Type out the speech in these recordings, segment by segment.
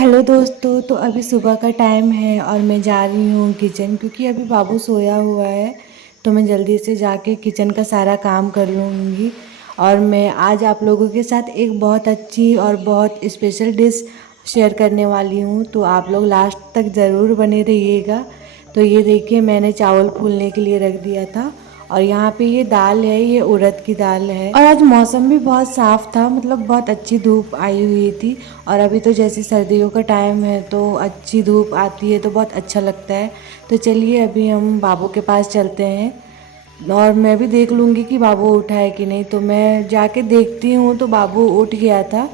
Hello दोस्तों, तो अभी सुबह का टाइम है और मैं जा रही हूँ किचन, क्योंकि अभी बाबू सोया हुआ है। तो मैं जल्दी से जाके किचन का सारा काम कर लूँगी। और मैं आज आप लोगों के साथ एक बहुत अच्छी और बहुत स्पेशल डिश शेयर करने वाली हूँ, तो आप लोग लास्ट तक ज़रूर बने रहिएगा। तो ये देखिए, मैंने चावल फूलने के लिए रख दिया था। और यहाँ पे ये दाल है, ये उड़द की दाल है। और आज मौसम भी बहुत साफ़ था, मतलब बहुत अच्छी धूप आई हुई थी। और अभी तो जैसे सर्दियों का टाइम है, तो अच्छी धूप आती है तो बहुत अच्छा लगता है। तो चलिए अभी हम बाबू के पास चलते हैं, और मैं भी देख लूँगी कि बाबू उठा है कि नहीं। तो मैं जाके देखती हूँ तो बाबू उठ गया था।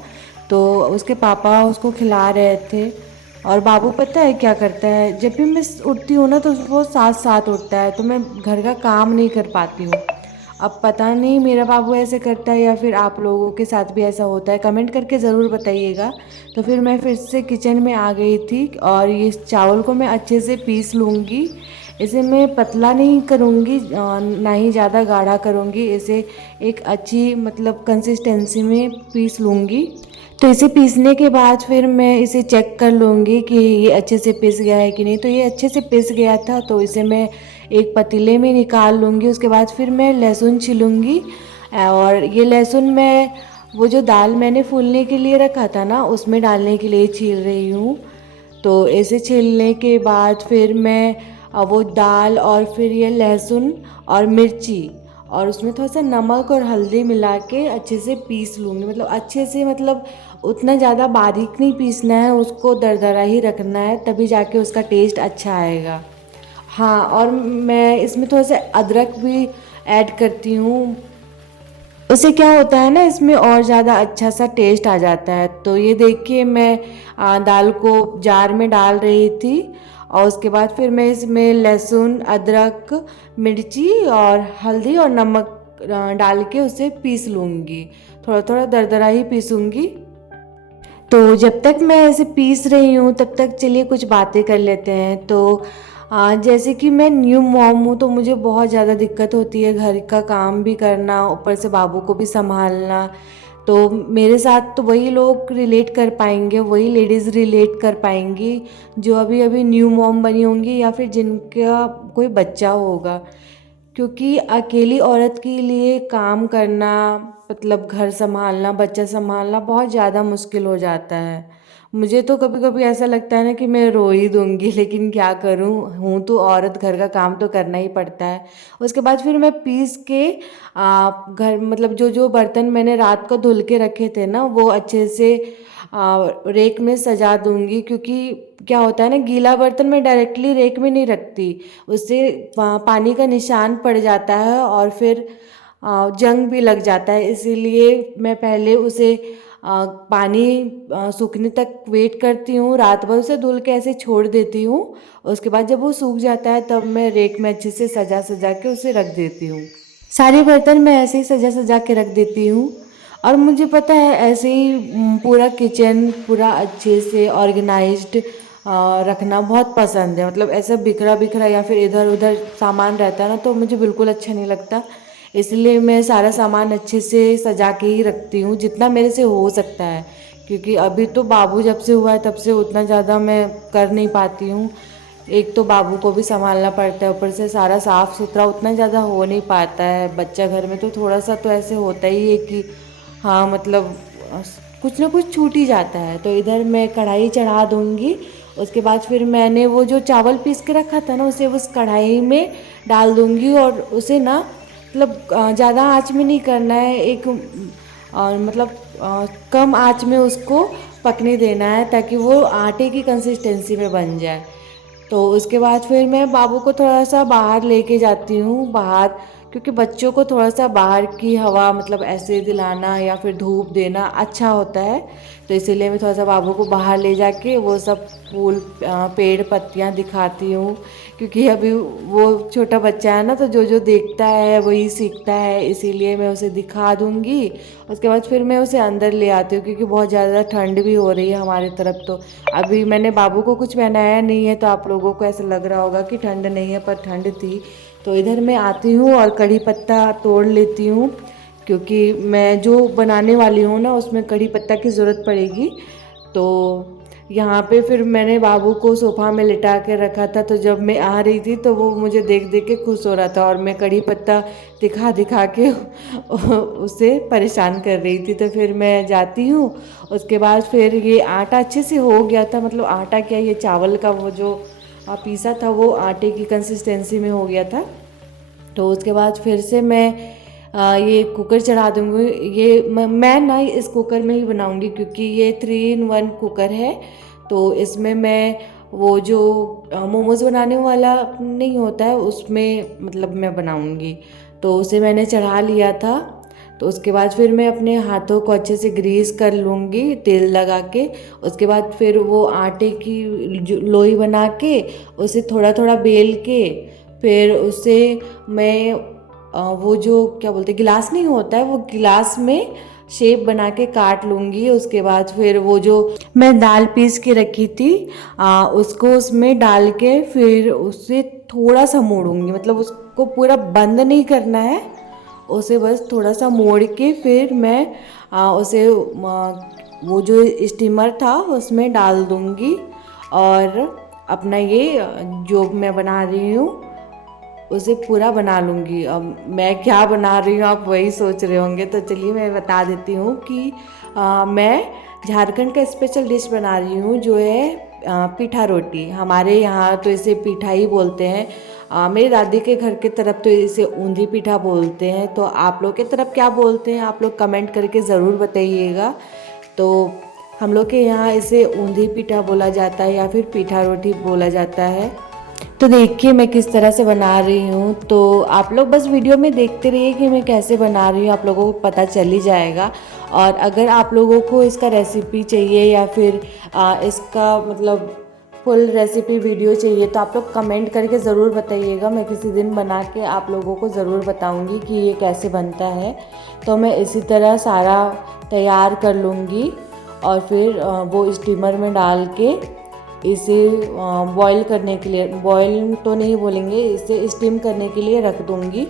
तो उसके पापा उसको खिला रहे थे। और बाबू पता है क्या करता है, जब भी मैं उठती हूँ ना तो वो साथ साथ उठता है, तो मैं घर का काम नहीं कर पाती हूँ। अब पता नहीं मेरा बाबू ऐसे करता है या फिर आप लोगों के साथ भी ऐसा होता है, कमेंट करके ज़रूर बताइएगा। तो फिर मैं फिर से किचन में आ गई थी, और ये चावल को मैं अच्छे से पीस लूँगी। इसे मैं पतला नहीं करूँगी, ना ही ज़्यादा गाढ़ा करूँगी। इसे एक अच्छी मतलब कंसिस्टेंसी में पीस लूँगी। तो इसे पीसने के बाद फिर मैं इसे चेक कर लूँगी कि ये अच्छे से पिस गया है कि नहीं। तो ये अच्छे से पिस गया था, तो इसे मैं एक पतीले में निकाल लूँगी। उसके बाद फिर मैं लहसुन छीलूँगी। और ये लहसुन मैं वो जो दाल मैंने फूलने के लिए रखा था ना, उसमें डालने के लिए छील रही हूँ। तो ऐसे छीलने के बाद फिर मैं वो दाल और फिर ये लहसुन और मिर्ची और उसमें थोड़ा सा नमक और हल्दी मिला के अच्छे से पीस लूँगी। मतलब अच्छे से, मतलब उतना ज़्यादा बारीक नहीं पीसना है, उसको दरदरा ही रखना है, तभी जाके उसका टेस्ट अच्छा आएगा। हाँ, और मैं इसमें थोड़ा सा अदरक भी ऐड करती हूँ। उससे क्या होता है ना, इसमें और ज़्यादा अच्छा सा टेस्ट आ जाता है। तो ये देखिए, मैं दाल को जार में डाल रही थी। और उसके बाद फिर मैं इसमें लहसुन, अदरक, मिर्ची और हल्दी और नमक डाल के उसे पीस लूँगी। थोड़ा थोड़ा दरदरा ही पीसूँगी। तो जब तक मैं ऐसे पीस रही हूँ तब तक चलिए कुछ बातें कर लेते हैं। तो जैसे कि मैं न्यू मॉम हूँ, तो मुझे बहुत ज़्यादा दिक्कत होती है घर का काम भी करना, ऊपर से बाबू को भी संभालना। तो मेरे साथ तो वही लोग रिलेट कर पाएंगे, वही लेडीज़ रिलेट कर पाएंगी जो अभी अभी न्यू मॉम बनी होंगी या फिर जिनका कोई बच्चा होगा। क्योंकि अकेली औरत के लिए काम करना, मतलब घर संभालना, बच्चा संभालना बहुत ज़्यादा मुश्किल हो जाता है। मुझे तो कभी कभी ऐसा लगता है ना कि मैं रो ही दूंगी, लेकिन क्या करूं, हूँ तो औरत, घर का काम तो करना ही पड़ता है। उसके बाद फिर मैं पीस के घर, मतलब जो जो बर्तन मैंने रात को धुल के रखे थे ना, वो अच्छे से रेक में सजा दूंगी। क्योंकि क्या होता है ना, गीला बर्तन मैं डायरेक्टली रेक में नहीं रखती, उससे पानी का निशान पड़ जाता है और फिर जंग भी लग जाता है। इसीलिए मैं पहले उसे पानी सूखने तक वेट करती हूँ, रात भर उसे धुल के ऐसे छोड़ देती हूँ। उसके बाद जब वो सूख जाता है तब मैं रेक में अच्छे से सजा सजा के उसे रख देती हूँ। सारे बर्तन मैं ऐसे ही सजा सजा के रख देती हूँ। और मुझे पता है ऐसे ही पूरा किचन पूरा अच्छे से ऑर्गेनाइज्ड रखना बहुत पसंद है। मतलब ऐसा बिखरा बिखरा या फिर इधर उधर सामान रहता है ना, तो मुझे बिल्कुल अच्छा नहीं लगता। इसलिए मैं सारा सामान अच्छे से सजा के ही रखती हूँ, जितना मेरे से हो सकता है। क्योंकि अभी तो बाबू जब से हुआ है तब से उतना ज़्यादा मैं कर नहीं पाती हूँ। एक तो बाबू को भी संभालना पड़ता है, ऊपर से सारा साफ़ सुथरा उतना ज़्यादा हो नहीं पाता है। बच्चा घर में तो थोड़ा सा तो ऐसे होता ही है कि हाँ, मतलब कुछ ना कुछ छूट ही जाता है। तो इधर मैं कढ़ाई चढ़ा दूँगी। उसके बाद फिर मैंने वो जो चावल पीस के रखा था ना, उसे उस कढ़ाई में डाल दूँगी। और उसे ना, मतलब ज़्यादा आंच में नहीं करना है, एक मतलब कम आंच में उसको पकने देना है, ताकि वो आटे की कंसिस्टेंसी में बन जाए। तो उसके बाद फिर मैं बाबू को थोड़ा सा बाहर लेके जाती हूँ, बाहर। क्योंकि बच्चों को थोड़ा सा बाहर की हवा, मतलब ऐसे दिलाना या फिर धूप देना अच्छा होता है। तो इसीलिए मैं थोड़ा सा बाबू को बाहर ले जाके वो सब फूल, पेड़, पत्तियाँ दिखाती हूँ। क्योंकि अभी वो छोटा बच्चा है ना, तो जो जो देखता है वही सीखता है, इसीलिए मैं उसे दिखा दूँगी। उसके बाद फिर मैं उसे अंदर ले आती हूँ, क्योंकि बहुत ज़्यादा ठंड भी हो रही है हमारी तरफ। तो अभी मैंने बाबू को कुछ पहनाया नहीं है, तो आप लोगों को ऐसा लग रहा होगा कि ठंड नहीं है, पर ठंड थी। तो इधर मैं आती हूँ और कड़ी पत्ता तोड़ लेती हूँ, क्योंकि मैं जो बनाने वाली हूँ ना, उसमें कड़ी पत्ता की ज़रूरत पड़ेगी। तो यहाँ पे फिर मैंने बाबू को सोफा में लिटा के रखा था, तो जब मैं आ रही थी तो वो मुझे देख देख के खुश हो रहा था और मैं कड़ी पत्ता दिखा दिखा के उसे परेशान कर रही थी। तो फिर मैं जाती हूँ, उसके बाद फिर ये आटा अच्छे से हो गया था, मतलब आटा क्या, ये चावल का वो जो पीसा था वो आटे की कंसिस्टेंसी में हो गया था। तो उसके बाद फिर से मैं ये कुकर चढ़ा दूँगी। ये मैं ना इस कुकर में ही बनाऊँगी क्योंकि ये 3 in 1 कुकर है। तो इसमें मैं वो जो मोमोज़ बनाने वाला नहीं होता है उसमें मतलब मैं बनाऊँगी। तो उसे मैंने चढ़ा लिया था। तो उसके बाद फिर मैं अपने हाथों को अच्छे से ग्रीस कर लूँगी तेल लगा के। उसके बाद फिर वो आटे की जो लोई बना के उसे थोड़ा थोड़ा बेल के फिर उसे मैं वो जो क्या बोलते हैं गिलास नहीं होता है, वो गिलास में शेप बना के काट लूँगी। उसके बाद फिर वो जो मैं दाल पीस के रखी थी उसको उसमें डाल के फिर उसे थोड़ा सा मोड़ूंगी, मतलब उसको पूरा बंद नहीं करना है, उसे बस थोड़ा सा मोड़ के फिर मैं उसे वो जो स्टीमर था उसमें डाल दूँगी और अपना ये जो मैं बना रही हूँ उसे पूरा बना लूँगी। अब मैं क्या बना रही हूँ आप वही सोच रहे होंगे, तो चलिए मैं बता देती हूँ कि मैं झारखंड का स्पेशल डिश बना रही हूँ जो है पीठा रोटी। हमारे यहाँ तो इसे पीठा ही बोलते हैं। मेरी दादी के घर की तरफ तो इसे ऊंधी पीठा बोलते हैं। तो आप लोग की तरफ क्या बोलते हैं आप लोग कमेंट करके ज़रूर बताइएगा। तो हम लोग के यहाँ इसे ऊंधी पीठा बोला जाता है या फिर पीठा रोटी बोला जाता है। तो देखिए मैं किस तरह से बना रही हूँ, तो आप लोग बस वीडियो में देखते रहिए कि मैं कैसे बना रही हूँ, आप लोगों को पता चल ही जाएगा। और अगर आप लोगों को इसका रेसिपी चाहिए या फिर इसका मतलब फुल रेसिपी वीडियो चाहिए तो आप लोग कमेंट करके ज़रूर बताइएगा। मैं किसी दिन बना के आप लोगों को ज़रूर बताऊँगी कि ये कैसे बनता है। तो मैं इसी तरह सारा तैयार कर लूँगी और फिर वो स्टीमर में डाल के इसे बॉईल करने के लिए, बॉईल तो नहीं बोलेंगे, इसे स्टीम करने के लिए रख दूँगी।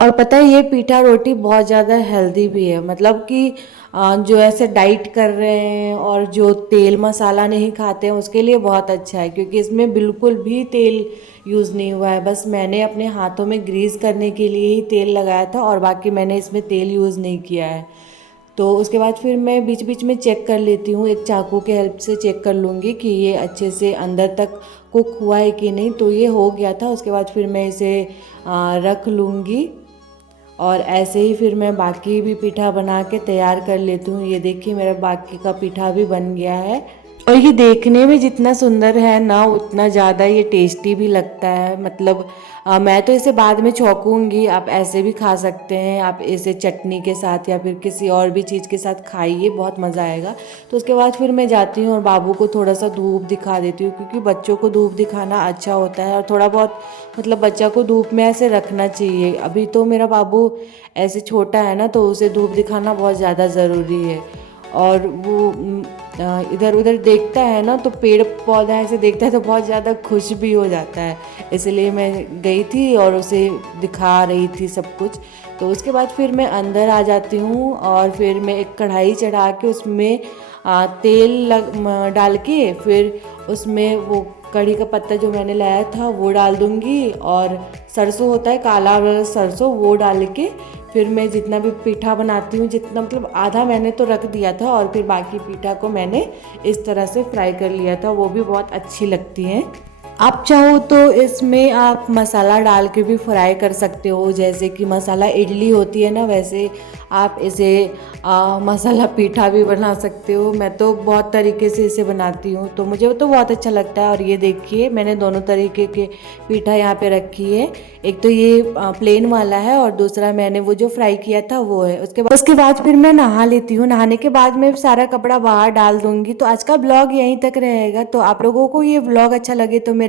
और पता है ये पीठा रोटी बहुत ज़्यादा हेल्दी भी है, मतलब कि जो ऐसे डाइट कर रहे हैं और जो तेल मसाला नहीं खाते हैं उसके लिए बहुत अच्छा है क्योंकि इसमें बिल्कुल भी तेल यूज़ नहीं हुआ है। बस मैंने अपने हाथों में ग्रीस करने के लिए ही तेल लगाया था और बाकी मैंने इसमें तेल यूज़ नहीं किया है। तो उसके बाद फिर मैं बीच बीच में चेक कर लेती हूँ, एक चाकू के हेल्प से चेक कर लूँगी कि ये अच्छे से अंदर तक कुक हुआ है कि नहीं। तो ये हो गया था। उसके बाद फिर मैं इसे रख लूँगी और ऐसे ही फिर मैं बाकी भी पीठा बना के तैयार कर लेती हूँ। ये देखिए मेरा बाकी का पीठा भी बन गया है और ये देखने में जितना सुंदर है ना उतना ज़्यादा ये टेस्टी भी लगता है। मतलब मैं तो इसे बाद में छौंकूंगी, आप ऐसे भी खा सकते हैं, आप इसे चटनी के साथ या फिर किसी और भी चीज़ के साथ खाइए, बहुत मज़ा आएगा। तो उसके बाद फिर मैं जाती हूँ और बाबू को थोड़ा सा धूप दिखा देती हूँ क्योंकि बच्चों को धूप दिखाना अच्छा होता है और थोड़ा बहुत मतलब बच्चा को धूप में ऐसे रखना चाहिए। अभी तो मेरा बाबू ऐसे छोटा है ना तो उसे धूप दिखाना बहुत ज़्यादा ज़रूरी है। और वो इधर उधर देखता है ना तो पेड़ पौधा ऐसे देखता है तो बहुत ज़्यादा खुश भी हो जाता है, इसलिए मैं गई थी और उसे दिखा रही थी सब कुछ। तो उसके बाद फिर मैं अंदर आ जाती हूँ और फिर मैं एक कढ़ाई चढ़ा के उसमें तेल डाल के फिर उसमें वो कढ़ी का पत्ता जो मैंने लाया था वो डाल दूँगी और सरसों होता है काला वाला सरसों, वो डाल के फिर मैं जितना भी पीठा बनाती हूँ, जितना मतलब आधा मैंने तो रख दिया था और फिर बाकी पीठा को मैंने इस तरह से फ्राई कर लिया था, वो भी बहुत अच्छी लगती हैं। आप चाहो तो इसमें आप मसाला डाल के भी फ्राई कर सकते हो, जैसे कि मसाला इडली होती है ना वैसे आप इसे मसाला पीठा भी बना सकते हो। मैं तो बहुत तरीके से इसे बनाती हूँ तो मुझे तो बहुत अच्छा लगता है। और ये देखिए मैंने दोनों तरीके के पीठा यहाँ पे रखी है, एक तो ये प्लेन वाला है और दूसरा मैंने वो जो फ्राई किया था वो है। उसके बाद फिर मैं नहा लेती हूँ, नहाने के बाद मैं सारा कपड़ा बाहर डाल दूँगी। तो आज का ब्लॉग यहीं तक रहेगा। तो आप लोगों को ये ब्लॉग अच्छा लगे तो मेरे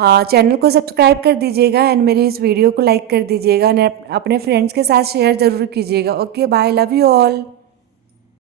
चैनल को सब्सक्राइब कर दीजिएगा एंड मेरी इस वीडियो को लाइक कर दीजिएगा और अपने फ्रेंड्स के साथ शेयर ज़रूर कीजिएगा। Okay bye, love you all.